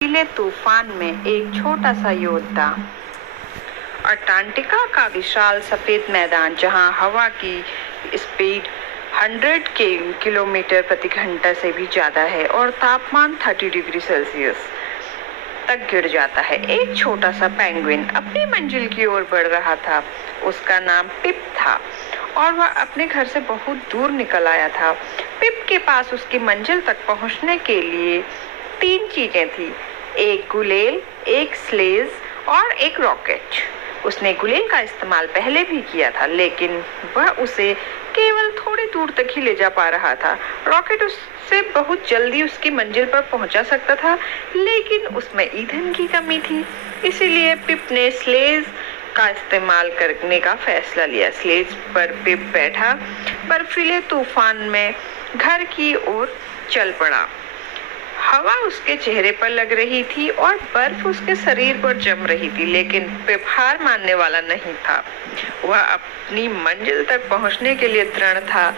बर्फीले तूफान में एक छोटा सा योद्धा। अंटार्कटिका का विशाल सफेद मैदान जहां हवा की स्पीड 100 किलोमीटर प्रति घंटा से भी ज्यादा है और तापमान 30 डिग्री सेल्सियस तक गिर जाता है। एक छोटा सा पेंगुइन अपनी मंजिल की ओर बढ़ रहा था। उसका नाम पिप था और वह अपने घर से बहुत दूर निकल आया था। पिप के पास उसकी मंजिल तक पहुंचने के लिए 3 चीजें थी, एक गुलेल, एक स्लेज और एक रॉकेट। उसने गुलेल का इस्तेमाल पहले भी किया था, लेकिन वह उसे केवल थोड़ी दूर तक ही ले जा पा रहा था। रॉकेट उससे बहुत जल्दी उसकी मंजिल पर पहुंचा सकता था, लेकिन उसमें ईंधन की कमी थी। इसीलिए पिप ने स्लेज का इस्तेमाल करने का फैसला लिया। स्लेज पर पिप बैठा बर्फीले तूफान में घर की ओर चल पड़ा। हवा उसके चेहरे पर लग रही थी और बर्फ उसके शरीर पर जम रही थी, लेकिन पिप हार मानने वाला नहीं था। वह अपनी मंजिल तक पहुंचने के लिए दृढ़ था।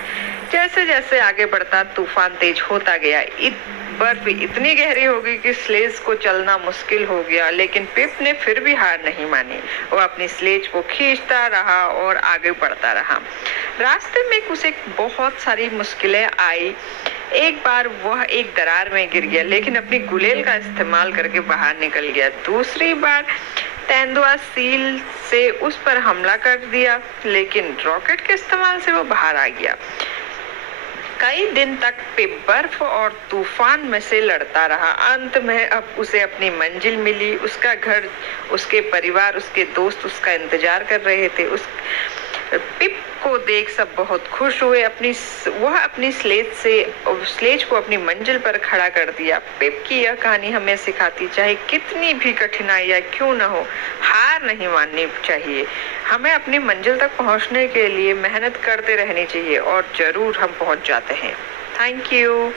जैसे जैसे आगे बढ़ता तूफान तेज होता गया। बर्फ इतनी गहरी हो गई कि स्लेज को चलना मुश्किल हो गया, लेकिन पिप ने फिर भी हार नहीं मानी। वह अपनी स्लेज को खींचता रहा और आगे बढ़ता रहा। रास्ते में उसे बहुत सारी मुश्किलें आई। एक बार वह एक दरार में गिर गया, लेकिन अपनी गुलेल का इस्तेमाल करके बाहर निकल गया। दूसरी बार तेंदुआ सील से उस पर हमला कर दिया, लेकिन रॉकेट के इस्तेमाल से वो बाहर आ गया। कई दिन तक पिप बर्फ और तूफान में से लड़ता रहा। अंत में अब उसे अपनी मंजिल मिली। उसका घर, उसके परिवार, उसके दोस्त उसका इंतजार कर रहे थे। पिप को देख सब बहुत खुश हुए। वह अपनी स्लेज को अपनी मंजिल पर खड़ा कर दिया। पिप की यह कहानी हमें सिखाती, चाहे कितनी भी कठिनाइयां क्यों न हो, हार नहीं माननी चाहिए। हमें अपनी मंजिल तक पहुंचने के लिए मेहनत करते रहनी चाहिए और जरूर हम पहुंच जाते हैं। Thank you.